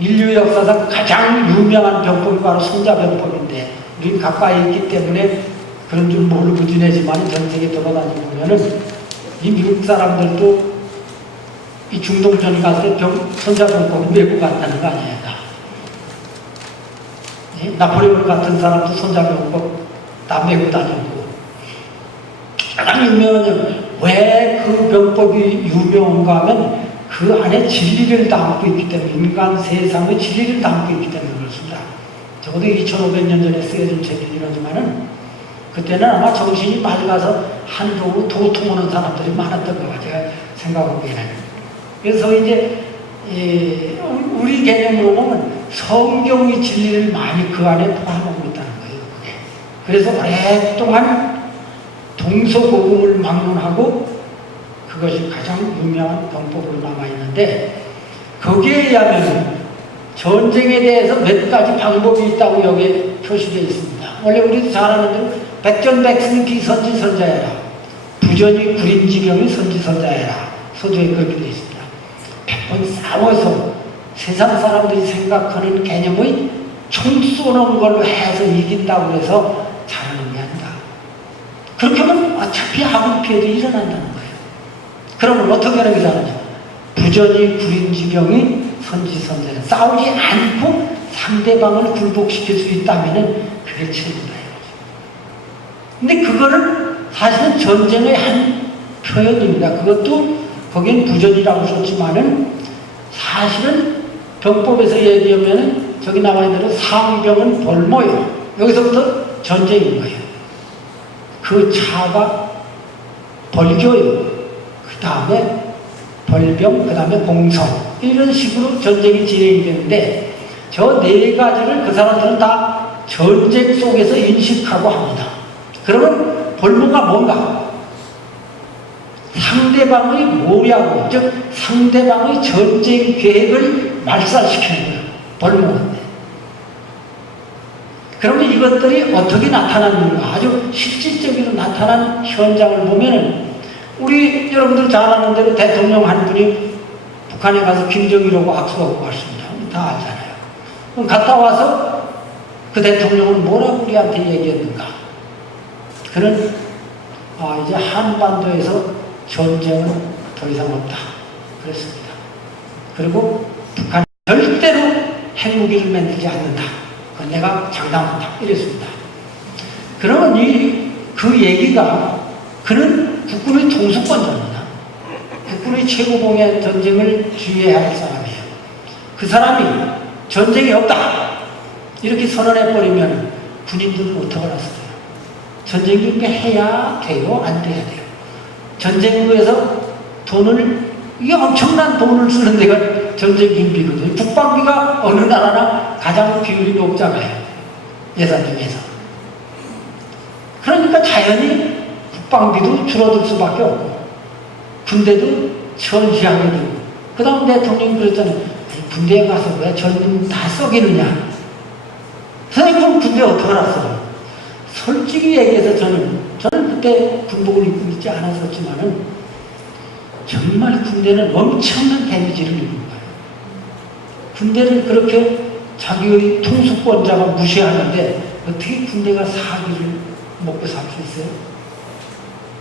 인류 역사상 가장 유명한 병법이 바로 손자병법인데 우리 가까이 있기 때문에 그런 줄 모르고 지내지만 전 세계 돌아다니고 보면은 이 미국 사람들도 이 중동전이 갔을 때 손자병법을 메고 갔다는 거 아니에요. 나폴레옹 같은 사람도 손자병법 다 메고 다니고 가장 유명한 왜 그 병법이 유명한가 하면 그 안에 진리를 담고 있기 때문에 인간 세상의 진리를 담고 있기 때문에 그렇습니다. 적어도 2500년 전에 쓰여진 책이긴 하지만은 그때는 아마 정신이 맑아서 한쪽으로 도통하는 사람들이 많았던 것 같아요. 제가 생각하기에는. 그래서 이제 우리 개념으로 보면 성경의 진리를 많이 그 안에 포함하고 있다는 거예요. 그래서 오랫동안 동서고금을 막론하고 그것이 가장 유명한 병법으로 남아있는데 거기에 의하면 전쟁에 대해서 몇 가지 방법이 있다고 여기에 표시되어 있습니다. 원래 우리도 잘 아는 대로 백전백승 기선지선자야라 부전이 구린지병이 선지선자야라 서두에 그렇게 되어 있습니다. 100번 싸워서 세상 사람들이 생각하는 개념의 총 쏘는 걸로 해서 이긴다고 해서 잘하는 게 아니다. 그렇게 하면 어차피 아군 피해도 일어난다는 거예요. 그러면 어떻게 하는 게 잘하냐? 부전이 구린지병이 선지선자야. 싸우지 않고 상대방을 굴복시킬 수 있다면 그게 최고다. 근데 그거를 사실은 전쟁의 한 표현입니다. 그것도 거긴 부전이라고 썼지만은 사실은 병법에서 얘기하면 저기 나와 있는 대로 상병은 벌모요. 여기서부터 전쟁인 거예요. 그 차가 벌교요. 그 다음에 벌병, 그 다음에 공성. 이런 식으로 전쟁이 진행이 되는데 저 네 가지를 그 사람들은 다 전쟁 속에서 인식하고 합니다. 그러면 벌모가 뭔가? 상대방의 모략, 즉 상대방의 전쟁 계획을 말살시키는 거예요. 벌모인데. 그러면 이것들이 어떻게 나타나는가? 아주 실질적으로 나타난 현장을 보면은 우리 여러분들 잘 아는 대로 대통령 한 분이 북한에 가서 김정일하고 악수하고 왔습니다. 다 알잖아요. 그럼 갔다 와서 그 대통령은 뭐라고 우리한테 얘기했는가? 그는 이제 한반도에서 전쟁은 더 이상 없다. 그랬습니다. 그리고 북한 절대로 핵무기를 만들지 않는다. 그건 내가 장담한다. 이랬습니다. 그러면 그 얘기가 그는 국군의 통수권자입니다. 국군의 최고봉의 전쟁을 주의해야 할 사람이에요. 그 사람이 전쟁이 없다. 이렇게 선언해버리면 군인들은 어떻게 알았어요? 전쟁 준비해야 돼요? 안 돼야 돼요? 전쟁부에서 이게 엄청난 돈을 쓰는 데가 전쟁 준비거든요. 국방비가 어느 나라나 가장 비율이 높잖아요. 예산 중에서. 그러니까 자연히 국방비도 줄어들 수밖에 없고, 군대도 천시하게 되고, 그 다음 대통령이 그랬잖아요. 군대에 가서 왜 젊은 다 썩이느냐? 선생님, 그럼 군대 어떻게 알았어요? 솔직히 얘기해서 저는 그때 군복을 입고 있지 않았었지만은 정말 군대는 엄청난 데미지를 입은 거예요. 군대를 그렇게 자기의 통수권자가 무시하는데 어떻게 군대가 사기를 먹고 살 수 있어요?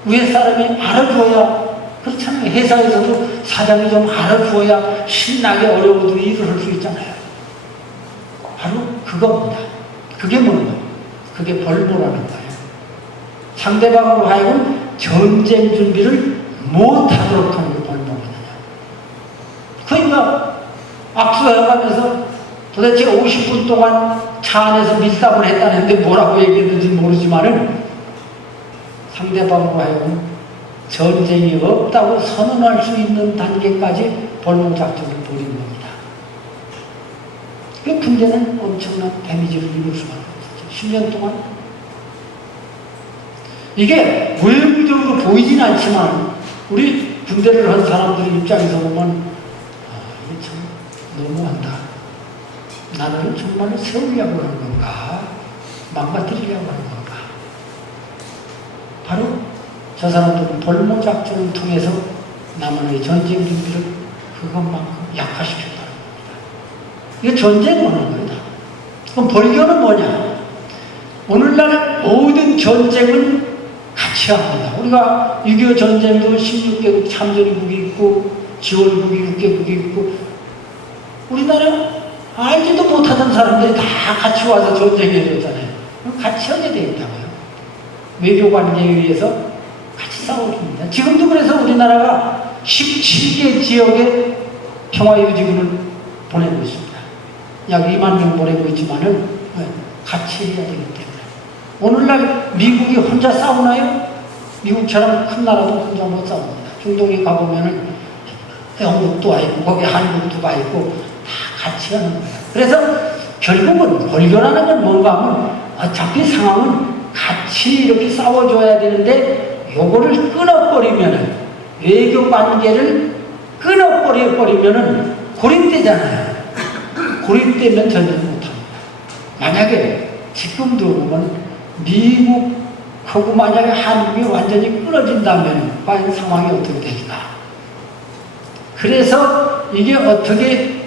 위에 사람이 알아줘야, 그렇잖아요. 회사에서도 사장이 좀 알아줘야 신나게 어려워도 일을 할 수 있잖아요. 바로 그겁니다. 그게 뭔가? 그게 벌모라는 거예요. 상대방으로 하여금 전쟁 준비를 못하도록 하는 게 벌모거든요. 그러니까 악수해가면서 도대체 50분 동안 차 안에서 밀담을 했다는데 뭐라고 얘기했는지 모르지만은 상대방으로 하여금 전쟁이 없다고 선언할 수 있는 단계까지 벌모 작전을 벌인 겁니다. 그 군대는 엄청난 데미지를 입을 수밖에 없었죠. 10년 동안. 이게 외부적으로 보이진 않지만 우리 군대를 한 사람들 입장에서 보면 이게 참 너무한다. 나는 정말로 세우려고 하는 건가? 망가뜨리려고 하는 건가? 바로 저 사람들은 벌모 작전을 통해서 남한의 전쟁 준비를 그것만큼 약화시켰다는 겁니다. 이거 전쟁 오는 거다. 그럼 벌교는 뭐냐? 오늘날 모든 전쟁은 같이 합니다. 우리가 6.25 전쟁도 16개국 참전국이 있고 지원국이 6개국이 있고 우리나라 알지도 못하던 사람들이 다 같이 와서 전쟁해줬잖아요. 같이 하게 되어 있다고요. 외교관계에 의해서 같이 싸워줍니다. 지금도 그래서 우리나라가 17개 지역에 평화유지군을 보내고 있습니다. 약 2만 명 보내고 있지만은 같이 해야 되기 때문에. 오늘날 미국이 혼자 싸우나요? 미국처럼 큰 나라도 혼자 못 싸웁니다. 중동에 가보면은 영국도 와 있고 거기 한국도 가 있고 다 같이 하는 거예요. 그래서 결국은 벌교라는 건 뭔가 하면 어차피 상황은 같이 이렇게 싸워줘야 되는데 요거를 끊어버리면은 외교 관계를 끊어버리면은 고립되잖아요. 고립되면 전쟁 못합니다. 만약에 지금도 보면 미국하고 만약에 한국이 완전히 끊어진다면 과연 상황이 어떻게 될까? 그래서 이게 어떻게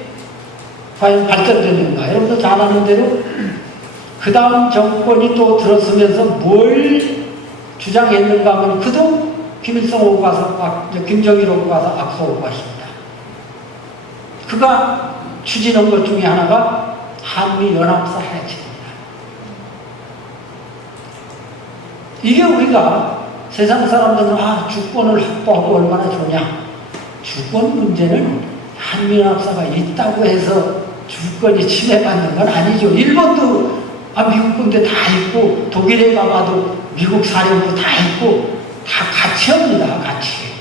과연 발전되는가? 여러분도 잘 아는 대로 그 다음 정권이 또 들어서면서 뭘 주장했는가 하면 그도 김일성 오고 가서 김정일 오고 가서 악수하고 갔습니다. 그가 추진한 것 중에 하나가 한미연합사 해체입니다. 이게 우리가 세상 사람들은 주권을 확보하고 얼마나 좋냐. 주권 문제는 한미연합사가 있다고 해서 주권이 침해받는 건 아니죠. 일본도 미국 군대 다 있고 독일에 가봐도 미국 사령부 다 있고 다 같이 합니다. 같이.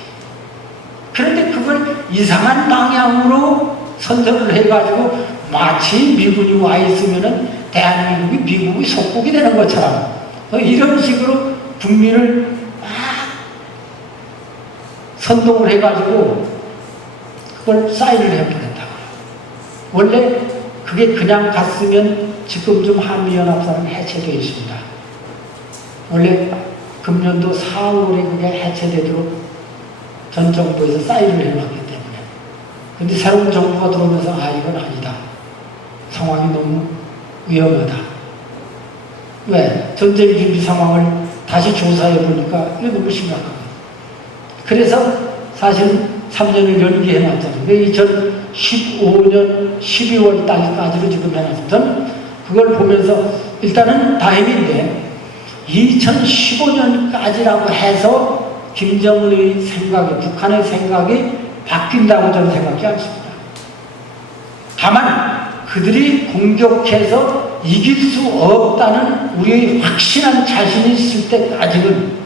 그런데 그걸 이상한 방향으로 선정을 해가지고 마치 미군이 와 있으면은 대한민국이 미국의 속국이 되는 것처럼 이런 식으로 국민을 막 선동을 해가지고 그걸 사인을 해버렸다고요. 원래 그게 그냥 갔으면 지금 좀 한미연합사는 해체되어 있습니다. 원래 금년도 4월에 그게 해체되도록 전 정부에서 사인을 해놨기 때문에. 근데 새로운 정부가 들어오면서 이건 아니다. 상황이 너무 위험하다. 왜? 전쟁 준비 상황을 다시 조사해 보니까 이게 너무 심각합니다. 그래서 사실 3년을 연기해 놨잖아요. 2015년 12월 달까지로 지금 해놨습니다. 저는 그걸 보면서 일단은 다행인데 2015년까지라고 해서 김정은의 생각이, 북한의 생각이 바뀐다고 저는 생각하지 않습니다. 다만 그들이 공격해서 이길 수 없다는 우리의 확신한 자신이 있을 때까지는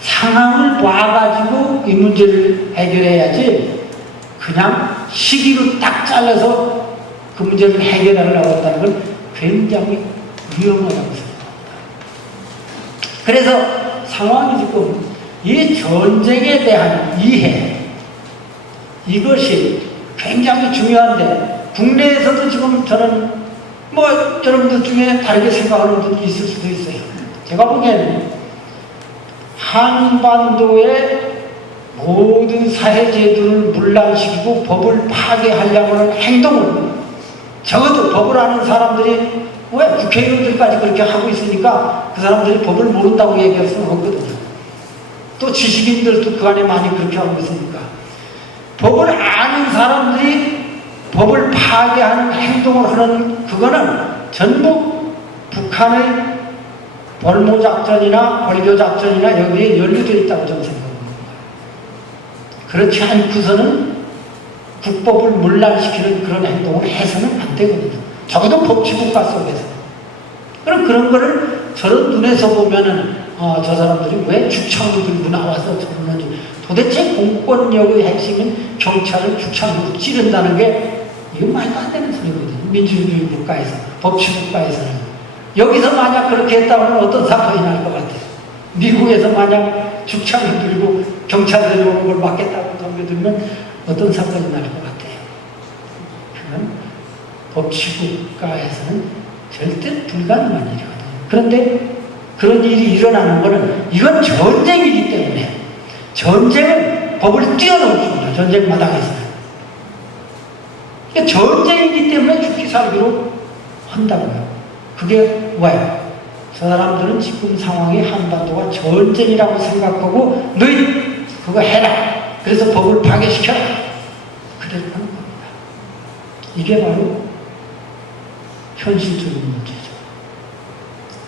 상황을 봐가지고 이 문제를 해결해야지 그냥 시기로 딱 잘라서 그 문제를 해결하려고 한다는 건 굉장히 위험하다고 생각합니다. 그래서 상황이 지금 이 전쟁에 대한 이해, 이것이 굉장히 중요한데 국내에서도 지금 저는 여러분들 중에 다르게 생각하는 분이 있을 수도 있어요. 제가 보기에는 한반도의 모든 사회제도를 문란시키고 법을 파괴하려고 하는 행동을 적어도 법을 아는 사람들이 왜 국회의원들까지 그렇게 하고 있으니까 그 사람들이 법을 모른다고 얘기할 수는 없거든요. 또 지식인들도 그 안에 많이 그렇게 하고 있으니까 법을 아는 사람들이 법을 파괴하는 행동을 하는 그거는 전부 북한의 벌모작전이나 벌교작전이나 여기에 연루되어 있다고 저는 생각합니다. 그렇지 않고서는 국법을 문란시키는 그런 행동을 해서는 안 되거든요. 적어도 법치국가 속에서. 그럼 그런 거를 저런 눈에서 보면은 저 사람들이 왜 죽창을 들고 나와서 저러는지. 도대체 공권력의 핵심인 경찰을 죽창으로 찌른다는 게 이거 말도 안 되는 소리거든요. 민주주의 국가에서, 법치국가에서는. 여기서 만약 그렇게 했다면 어떤 사건이 날 것 같아요. 미국에서 만약 죽창을 들고 경찰들이 오는 걸 막겠다고 덤벼들면 어떤 사건이 날 것 같아요. 그건 법치국가에서는 절대 불가능한 일이거든요. 그런데 그런 일이 일어나는 것은 이건 전쟁이기 때문에 전쟁은 법을 뛰어넘습니다. 전쟁 마당에서는. 전쟁이기 때문에 죽기 살기로 한다고요. 그게 왜? 저 사람들은 지금 상황이 한반도가 전쟁이라고 생각하고 너희 그거 해라. 그래서 법을 파괴시켜라. 그래서 하는 겁니다. 이게 바로 현실적인 문제죠.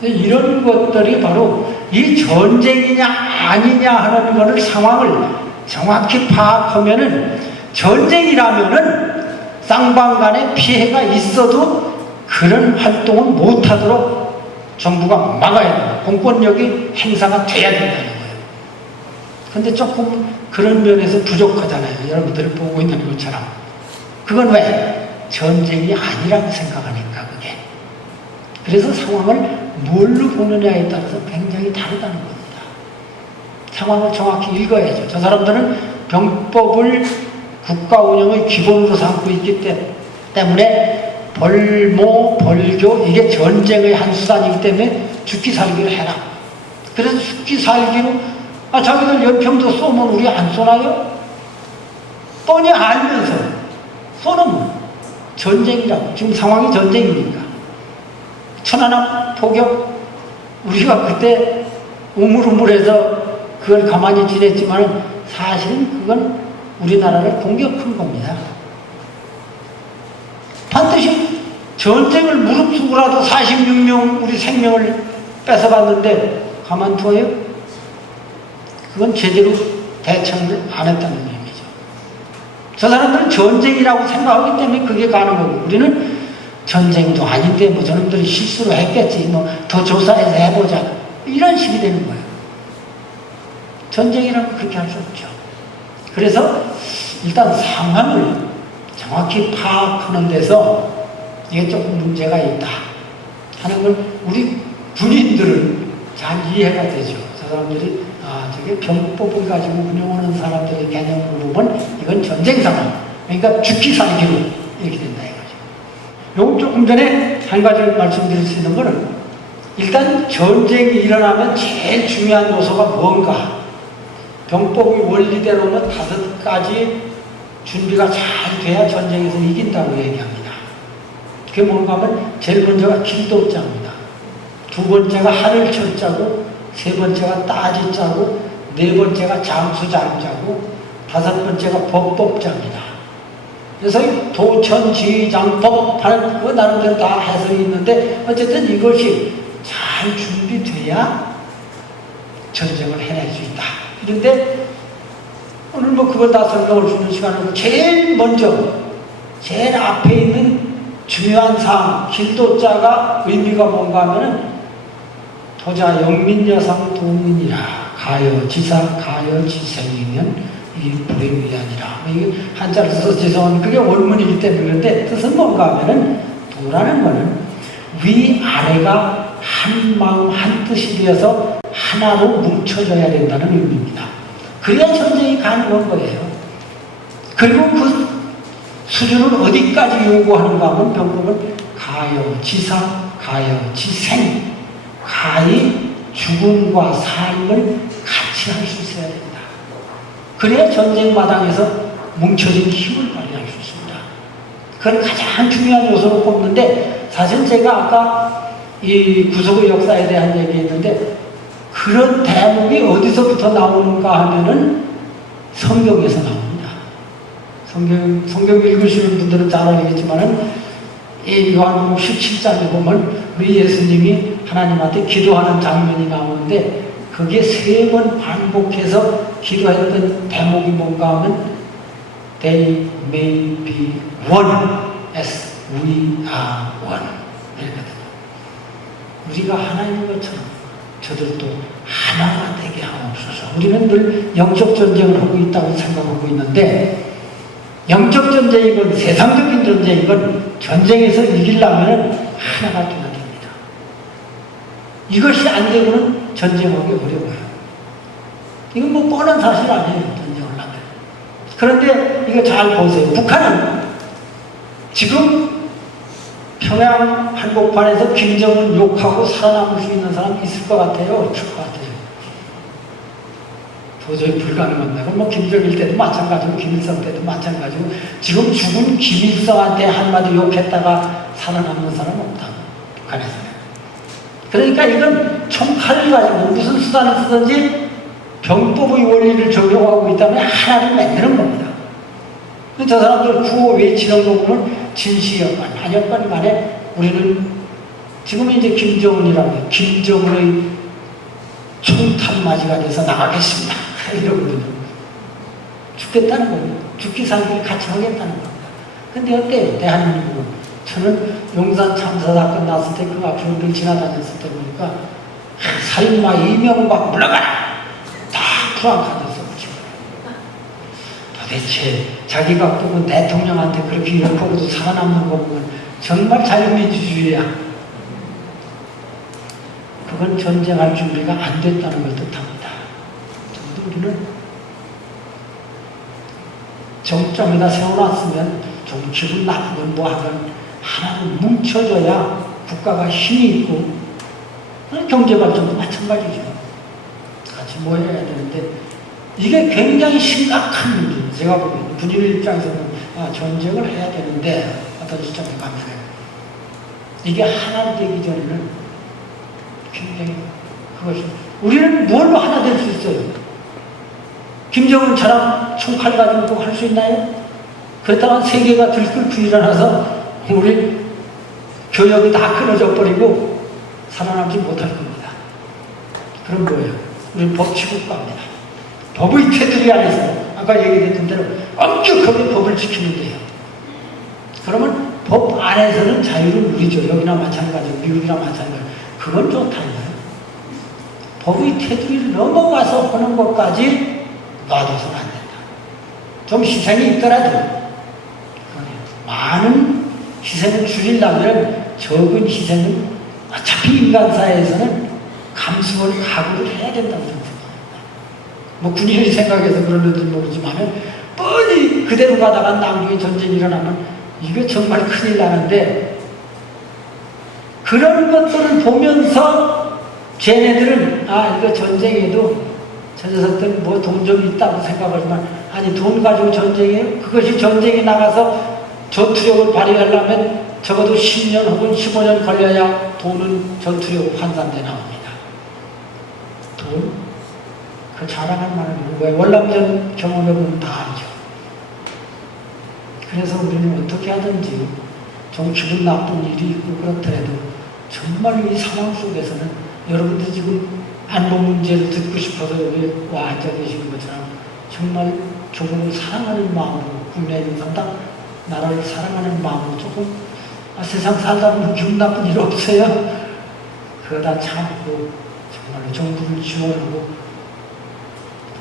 이런 것들이 바로 이 전쟁이냐 아니냐 하는 것을 상황을 정확히 파악하면은 전쟁이라면은 쌍방간에 피해가 있어도 그런 활동을 못하도록 정부가 막아야 돼요. 공권력이 행사가 돼야 된다는 거예요. 근데 조금 그런 면에서 부족하잖아요. 여러분들이 보고 있는 것처럼. 그건 왜? 전쟁이 아니라고 생각하니까 그게. 그래서 상황을 뭘로 보느냐에 따라서 굉장히 다르다는 겁니다. 상황을 정확히 읽어야죠. 저 사람들은 병법을 국가 운영의 기본으로 삼고 있기 때문에 벌모, 벌교 이게 전쟁의 한 수단이기 때문에 죽기 살기를 해라. 그래서 죽기 살기로 자기들 연평도 쏘면 우리 안 쏘나요? 뻔히 알면서 쏘는 전쟁이라고. 지금 상황이 전쟁이니까. 천안함 포격 우리가 그때 우물우물해서 그걸 가만히 지냈지만 사실은 그건 우리나라를 공격한 겁니다. 반드시 전쟁을 무릅쓰고라도 46명 우리 생명을 뺏어봤는데 가만둬요? 그건 제대로 대처를 안 했다는 의미죠. 저 사람들은 전쟁이라고 생각하기 때문에 그게 가는 거고 우리는 전쟁도 아닌데 뭐 저놈들이 실수로 했겠지 뭐 더 조사해서 해보자 이런 식이 되는 거예요. 전쟁이라고 그렇게 할 수 없죠. 그래서 일단 상황을 정확히 파악하는 데서 이게 조금 문제가 있다 하는 걸 우리 군인들은 잘 이해가 되죠. 저 사람들이 저게 병법을 가지고 운영하는 사람들의 개념으로 보면 이건 전쟁 상황. 그러니까 죽기 살기로 이렇게 된다 이거죠. 요거 조금 전에 한 가지 말씀드릴 수 있는 거는 일단 전쟁이 일어나면 제일 중요한 요소가 뭔가 병법이 원리대로는 5가지 준비가 잘 돼야 전쟁에서 이긴다고 얘기합니다. 그게 뭔가 하면 제일 번째가 길도자입니다. 두 번째가 하늘철자고 세 번째가 따지자고 네 번째가 잠수장자고 5번째가 법법자입니다. 그래서 도천지장법 하는 거 나름대로 다 해석이 있는데 어쨌든 이것이 잘 준비돼야 전쟁을 해낼 수 있다. 그런데 오늘 뭐 그걸 다 설명을 주는 시간은 제일 먼저 제일 앞에 있는 중요한 사항 길도자가 의미가 뭔가 하면은 도자 영민여상 도민이라 가여지사 가여지생이면 이 불행위아니라. 이게 한자를 써서 죄송한 그게 원문이기 때문에 그런데 뜻은 뭔가 하면은 도라는 거는 위아래가 한 마음 한 뜻이 되어서 하나로 뭉쳐져야 된다는 의미입니다. 그래야 전쟁이 가능한 거예요. 그리고 그 수준을 어디까지 요구하는가 하면 병법은 가여지사 가여지생 가히 죽음과 삶을 같이 할 수 있어야 된다. 그래야 전쟁 마당에서 뭉쳐진 힘을 발휘할 수 있습니다. 그건 가장 중요한 요소로 꼽는데 사실 제가 아까 이 구속의 역사에 대한 얘기했는데 그런 대목이 어디서부터 나오는가 하면은 성경에서 나옵니다. 성경 읽으시는 분들은 잘 알겠지만은 이 요한복음 17장에 보면 우리 예수님이 하나님한테 기도하는 장면이 나오는데 그게 3번 반복해서 기도했던 대목이 뭔가 하면 They may be one as we are one 이렇거든요. 우리가 하나인 것처럼 저들도 하나가 되게 하옵소서. 우리는 늘 영적 전쟁을 하고 있다고 생각하고 있는데 영적 전쟁이건 세상적인 전쟁이건 전쟁에서 이기려면 하나가 돼야 됩니다. 이것이 안 되고는 전쟁하기 어려워요. 이건 뭐 뻔한 사실 아니에요. 전쟁을 하면. 그런데 이거 잘 보세요. 북한은 지금 평양 한복판에서 김정은 욕하고 살아남을 수 있는 사람 있을 것 같아요? 없을 것 같아요? 도저히 불가능합니다. 그럼 뭐 김정일 때도 마찬가지고 김일성 때도 마찬가지고 지금 죽은 김일성한테 한마디 욕했다가 살아남는 사람 없다고 북한에서는. 그러니까 이건 총칼을 가지고 무슨 수단을 쓰든지 병법의 원리를 적용하고 있다면 하나를 만드는 겁니다. 저 사람들 구호 외치는 거 보면 진시여관, 한여관 간에 우리는 지금 이제 김정은이라고 해요. 김정은의 총탄맞이가 돼서 나가겠습니다. 이러거든요. 죽겠다는 거예요. 죽기 살기 같이 하겠다는 겁니다. 근데 어때요? 대한민국은. 저는 용산 참사 사건 났을 때 그 앞으로 늘 지나다녔을 때 보니까 살인마 이명박 물러가라! 다 프랑카드에서 붙이고 도대체 자기가 뽑은 대통령한테 그렇게 이렇게도 살아남는 거 보면 정말 자유민주주의야. 그건 전쟁할 준비가 안 됐다는 걸 뜻합니다. 우리는 정점에다 세워놨으면 좀 기분 나쁘건 뭐하건 하나는 뭉쳐져야 국가가 힘이 있고 경제발전도 마찬가지죠. 같이 모여야 되는데 이게 굉장히 심각한 문제예요. 제가 보기에는 군인의 입장에서는 전쟁을 해야 되는데 어떤 시점에 가면 이게 하나 되기 전에는 굉장히 그것이 우리는 뭘로 하나 될 수 있어요? 김정은처럼 총칼 가지고 할 수 있나요? 그렇다면 세계가 들끓고 일어나서 우리 교역이 다 끊어져 버리고 살아남지 못할 겁니다. 그럼 뭐예요? 우리는 법치국가입니다. 법의 테두리 안에서 아까 얘기했던 대로 엄격하게 법을 지키면 돼요. 그러면 법 안에서는 자유를 누리죠. 여기나 마찬가지고 미국이나 마찬가지고. 그건 좋다는 거예요. 법의 테두리를 넘어가서 하는 것까지 놔둬서는 안 된다. 좀 희생이 있더라도 많은 희생을 줄이려면 적은 희생은 어차피 인간사회에서는 감수할 각오를 해야 된다고 생각합니다. 뭐 군인의 생각에서 그러는지 모르지만 뻔히 그대로 가다가 나중에 전쟁이 일어나면 이게 정말 큰일 나는데 그런 것들을 보면서 쟤네들은 이거 전쟁에도 저 녀석들 뭐 돈 좀 있다고 생각하지만 아니 돈 가지고 전쟁이에요? 그것이 전쟁에 나가서 전투력을 발휘하려면 적어도 10년 혹은 15년 걸려야 돈은 전투력 환산돼 나옵니다. 돈? 그 자랑할 만한 거예요. 월남전 경험해보면 다 알죠. 그래서 우리는 어떻게 하든지 좀 기분 나쁜 일이 있고 그렇더라도 정말 이 상황 속에서는 여러분들 지금 안보 문제를 듣고 싶어서 여기 와 앉아 계시는 것처럼 정말 조국을 사랑하는 마음으로 국내에 있는 사람 나라를 사랑하는 마음으로 조금 세상 살다 보면 기분 나쁜 일 없어요. 그러다 참고 정말로 정부를 지원하고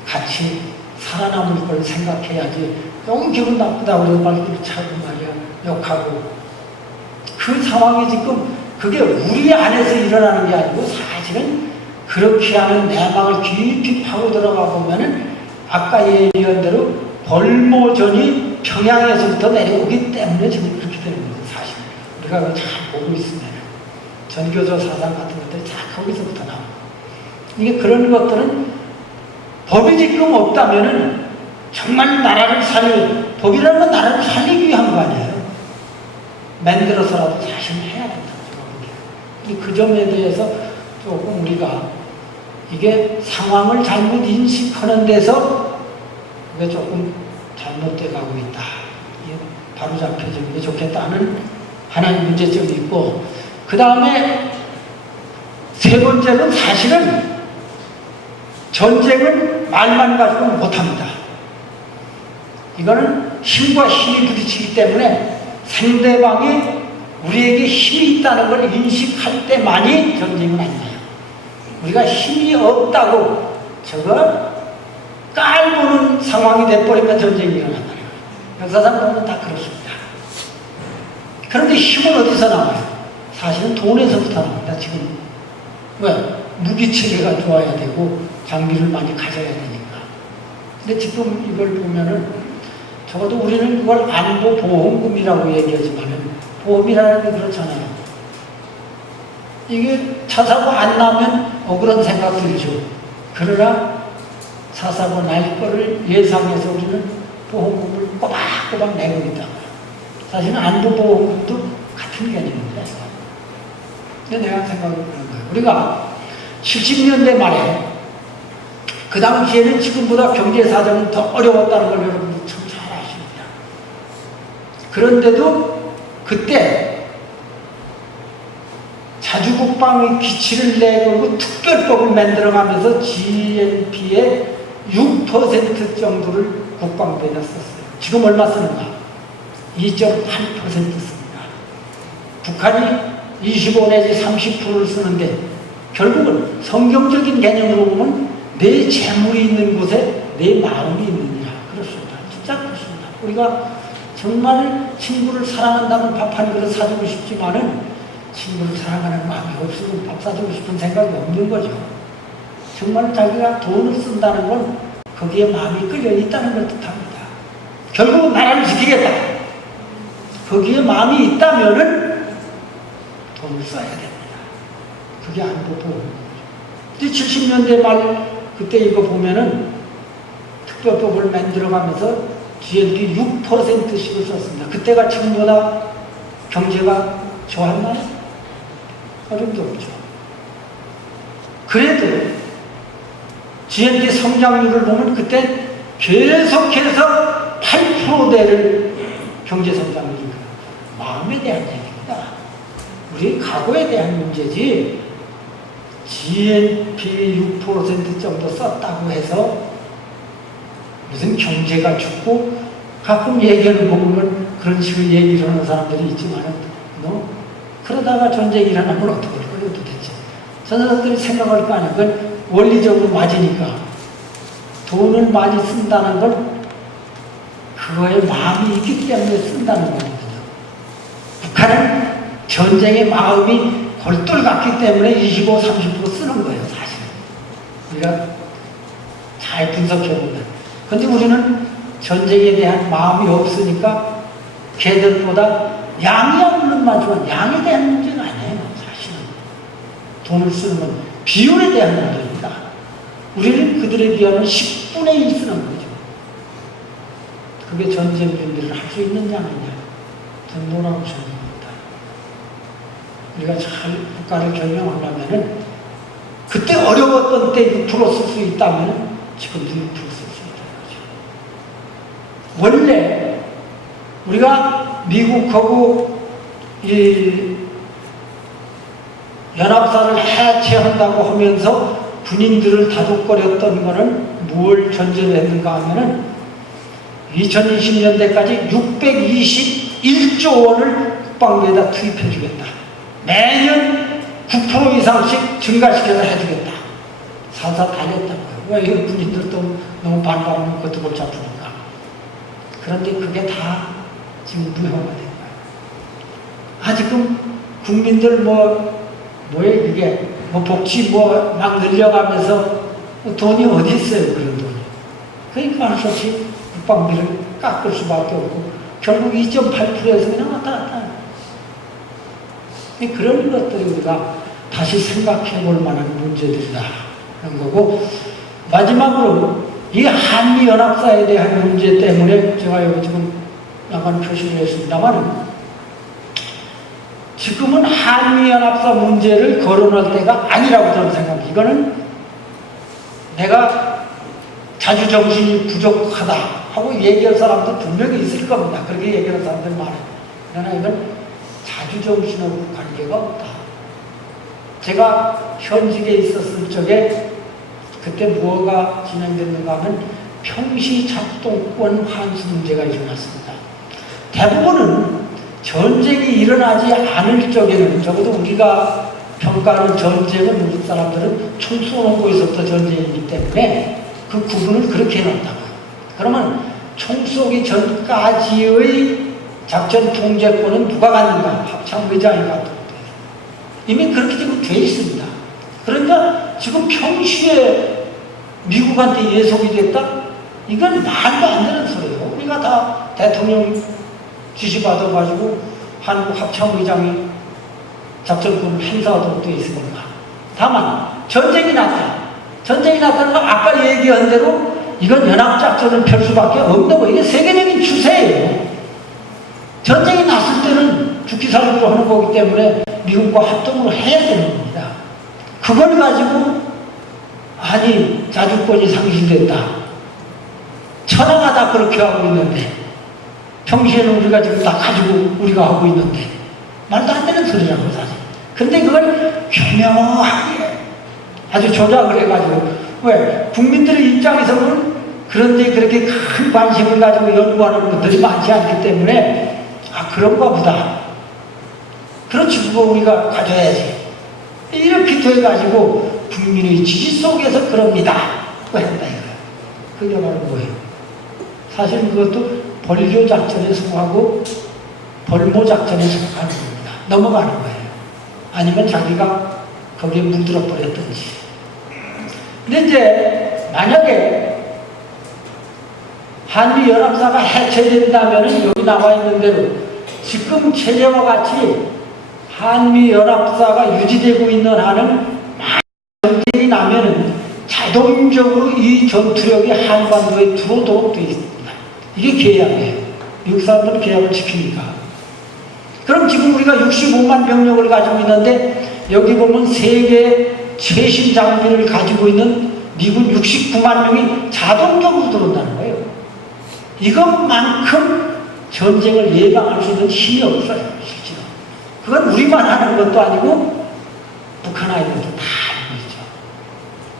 같이 살아남을 걸 생각해야지 너무 기분 나쁘다고 그래서 말들 차고 말이야 욕하고 그 상황이 지금 그게 우리 안에서 일어나는 게 아니고 사실은 그렇게 하는 내막을 깊이 파고 들어가 보면은 아까 얘기한 대로 벌모전이 평양에서부터 내려오기 때문에 지금 그렇게 되는 거죠. 사실 우리가 잘 보고 있으면 전교조 사상 같은 것들이 다 거기서부터 나오고 이게 그런 것들은 법이 지금 없다면은 정말 나라를 살릴 법이라는 건 나라를 살리기 위한 거 아니에요. 만들어서라도 자신을 해야 된다고 생각합니다. 그 점에 대해서 조금 우리가 이게 상황을 잘못 인식하는 데서 그게 조금 잘못돼 가고 있다. 바로 잡혀지는 게 좋겠다는 하나의 문제점이 있고 그 다음에 세 번째는 사실은 전쟁은 말만 가지고 못합니다. 이거는 힘과 힘이 부딪히기 때문에 상대방이 우리에게 힘이 있다는 걸 인식할 때만이 전쟁은 아니에요. 우리가 힘이 없다고 저걸 깔보는 상황이 돼버리면 전쟁이 일어난다는 거예요. 역사상 보면 다 그렇습니다. 그런데 힘은 어디서 나와요? 사실은 돈에서부터 나옵니다. 지금 왜? 무기체계가 좋아야 되고 장비를 많이 가져야 되니까. 근데 지금 이걸 보면은 적어도 우리는 그걸 안보 보험금이라고 얘기하지만은 보험이라는 게 그렇잖아요. 이게 차 사고 안 나면 억울한 생각 들죠. 그러나 사사고 날 거를 예상해서 우리는 보험금을 꼬박꼬박 내고 있다. 사실은 안보보험금도 같은 개념입니다. 근데 내가 생각을 하는 거예요. 우리가 70년대 말에 그 당시에는 지금보다 경제 사정은 더 어려웠다는 걸 여러분들 참 잘 아십니다. 그런데도 그때 자주국방의 기치를 내걸고 특별법을 만들어가면서 GNP의 6% 정도를 국방비에다 썼어요. 지금 얼마 쓰는가? 2.8% 씁니다. 북한이 25 내지 30%를 쓰는데 결국은 성경적인 개념으로 보면 내 재물이 있는 곳에 내 마음이 있느냐. 그렇습니다. 진짜 그렇습니다. 우리가 정말 친구를 사랑한다면 밥 한 그릇 사주고 싶지만은 친구를 사랑하는 마음이 없으면 밥 사주고 싶은 생각이 없는 거죠. 정말 자기가 돈을 쓴다는 건 거기에 마음이 끌려 있다는 걸 뜻합니다. 결국은 나라를 지키겠다. 거기에 마음이 있다면은 돈을 써야 됩니다. 그게 안보보험입니다. 70년대 말 그때 이거 보면은 특별법을 만들어가면서 GNP 6%씩을 썼습니다. 그때가 지금보다 경제가 좋았나요? 어림도 없죠. 그래도 GNP 성장률을 보면 그때 계속해서 8%대를 경제 성장률입니다. 마음에 대한 얘기입니다. 우리 과거에 대한 문제지 GNP 6% 정도 썼다고 해서 무슨 경제가 죽고 가끔 얘기하는 거 보면 그런 식으로 얘기를 하는 사람들이 있지만 그러다가 전쟁이 일어나면 어떡할 거예요 도대체. 저 사람들이 생각할 거 아니야. 그건 원리적으로 맞으니까 돈을 많이 쓴다는 건 그거에 마음이 있기 때문에 쓴다는 거거든요. 북한은 전쟁의 마음이 골똘 같기 때문에 25, 30% 쓰는 거예요, 사실. 우리가 잘 분석해보면. 근데 우리는 전쟁에 대한 마음이 없으니까 걔들보다 양이야 물론 많지만 양에 대한 문제가 아니에요, 사실은. 돈을 쓰는 건 비율에 대한 문제입니다. 우리는 그들에 비하면 10분의 1 쓰는 거죠. 그게 전쟁 준비를 할 수 있는 양이냐? 전 뭐라고 생각합니다. 우리가 잘 국가를 경영하려면은 그때 어려웠던 때 6% 쓸 수 있다면 지금도 6% 쓸 수 있다는 거죠. 원래 우리가 미국하고 이 연합사를 해체한다고 하면서 군인들을 다독거렸던 거는 무엇을 전제로 했는가 하면은 2020년대까지 621조 원을 국방비에다 투입해 주겠다. 매년 9% 이상씩 증가시켜서 해주겠다. 살살 달렸다고요. 왜 이거 군인들도 너무 반발하는 것도 골치 아프니까. 그런데 그게 다 지금 무효가 된 거예요. 아직은 국민들 뭐예요 그게 복지 막 늘려가면서 돈이 어디 있어요 그런 돈이. 그러니까 할 수 없이 국방비를 깎을 수밖에 없고 결국 2.8%에서 그냥 왔다 갔다. 그런 것들이 우리가 다시 생각해 볼 만한 문제들이다 하는 거고, 마지막으로 이 한미연합사에 대한 문제 때문에 제가 여기 지금 약간 표시를 했습니다만, 지금은 한미연합사 문제를 거론할 때가 아니라고 저는 생각합니다. 이거는 내가 자주정신이 부족하다 하고 얘기할 사람도 분명히 있을 겁니다. 그렇게 얘기하는 사람들 많아요. 그러나 이건 자주정신하고 관계가 없다. 제가 현직에 있었을 적에 그때 뭐가 진행됐는가 하면 평시작동권 환수 문제가 일어났습니다. 대부분은 전쟁이 일어나지 않을 적에는, 적어도 우리가 평가하는 전쟁은 우리 사람들은 총 쏘는 곳에서부터 전쟁이기 때문에 그 구분을 그렇게 해놨다고요. 그러면 총 쏘기 전까지의 작전 통제권은 누가 갖는가? 합참의장이 갖고 이미 그렇게 지금 돼 있습니다. 그러니까 지금 평시에 미국한테 예속이 됐다? 이건 말도 안 되는 소리예요. 우리가 다 대통령 지시받아가지고 한국 합참의장이 작전권을 행사하도록 되어 있습니다. 다만 전쟁이 났다. 전쟁이 났다는 건 아까 얘기한 대로 이건 연합작전을 펼 수밖에 없는 거예요. 이게 세계적인 추세예요. 전쟁이 났을 때는 죽기 살기로 하는 거기 때문에 미국과 합동으로 해야 되는 겁니다. 그걸 가지고 아니 자주권이 상실됐다. 천하가 다 그렇게 하고 있는데 평시에는 우리가 지금 다 가지고 우리가 하고 있는데 말도 안 되는 소리라고 사실. 근데 그걸 교묘하게 아주 조작을 해가지고 왜? 국민들의 입장에서는 그런데 그렇게 큰 관심을 가지고 연구하는 분들이 많지 않기 때문에 아 그런가 보다. 그렇지 그거 우리가 가져야지. 이렇게 돼가지고 국민의 지지 속에서 그럽니다. 왜 했다 이거야. 그게 바로 뭐예요? 사실 그것도 벌교 작전에 속하고 벌모 작전에 속하는 겁니다. 넘어가는 거예요. 아니면 자기가 거기에 물들어 버렸든지. 근데 이제 만약에 한미연합사가 해체된다면 여기 나와 있는 대로 지금 체제와 같이 한미연합사가 유지되고 있는 한은 전쟁이 나면은 자동적으로 이 전투력이 한반도에 들어오도록 되어 있습니다. 이게 계약이에요. 미국 사람들은 계약을 지키니까. 그럼 지금 우리가 65만 병력을 가지고 있는데 여기 보면 세계 최신 장비를 가지고 있는 미군 69만 명이 자동적으로 들어온다는 거예요. 이것만큼 전쟁을 예방할 수 있는 힘이 없어요. 실제로. 그건 우리만 하는 것도 아니고 북한 아이들도 다 알고 있죠.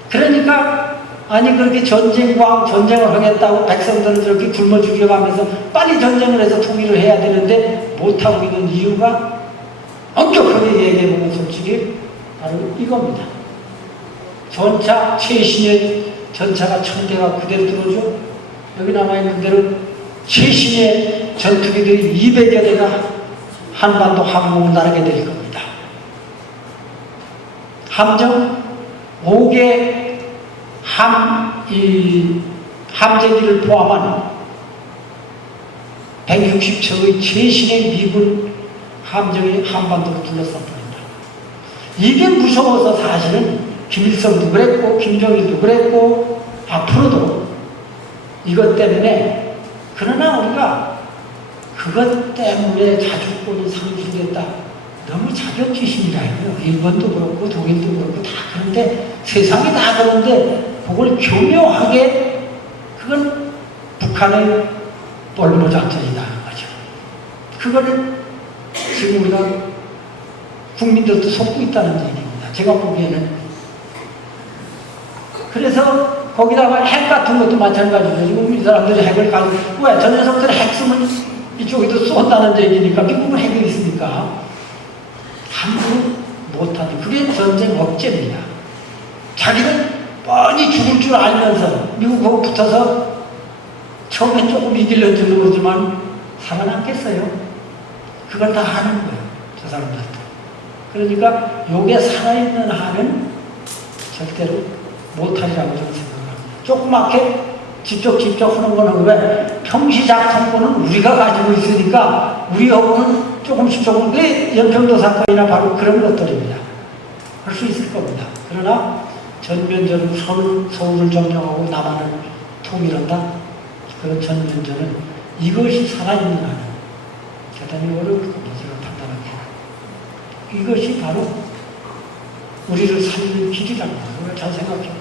그러니까 아니 그렇게 전쟁을 하겠다고 백성들을 저렇게 굶어 죽여가면서 빨리 전쟁을 해서 통일을 해야 되는데 못하고 있는 이유가 엄격하게 얘기해보면 솔직히 바로 이겁니다. 전차 최신의 전차가 1000대가 그대로 들어오죠. 여기 남아있는 대로 최신의 전투기들이 200여 대가 한반도 항공을 나르게 될 겁니다. 함정 5개 함재기를 포함한 160척의 최신의 미군 함정이 한반도를 둘러싸버린다. 이게 무서워서 사실은 김일성도 그랬고 김정일도 그랬고 앞으로도 이것 때문에 그러나 우리가 그것 때문에 자주권이 상실됐다. 너무 자격지심이라 해요. 일본도 그렇고 독일도 그렇고 다 그런데 세상이 다 그런데 그걸 교묘하게 그건 북한의 볼모 작전이다 하는 거죠. 그거를 지금 우리가 국민들도 속고 있다는 얘기입니다. 제가 보기에는. 그래서 거기다가 핵 같은 것도 마찬가지죠. 지금 이 사람들이 핵을 가지고 왜? 저 녀석들이 핵 쓰면 이쪽에도 쏜다는 얘기니까 미국은 핵이 있으니까 함부로 못하는 그게 전쟁 억제입니다. 자기는 뻔히 죽을 줄 알면서 미국하고 붙어서 처음엔 조금 이기려는지 모르지만 살아남겠어요. 그걸 다 하는 거예요. 저 사람들도. 그러니까 요게 살아있는 한은 절대로 못하리라고 저는 생각합니다. 조그맣게 직접 하는 거는 왜? 평시작전권은 우리가 가지고 있으니까 우리하고는 조금씩 그 연평도 사건이나 바로 그런 것들입니다. 할 수 있을 겁니다. 그러나 전면전은 서울을 점령하고 남한을 통일한다. 그런 전면전은 이것이 살아있는 한은 대단히 어려울 겁니다. 제가 판단하기에는. 이것이 바로 우리를 살리는 길이라는 걸 잘 생각해야 돼요.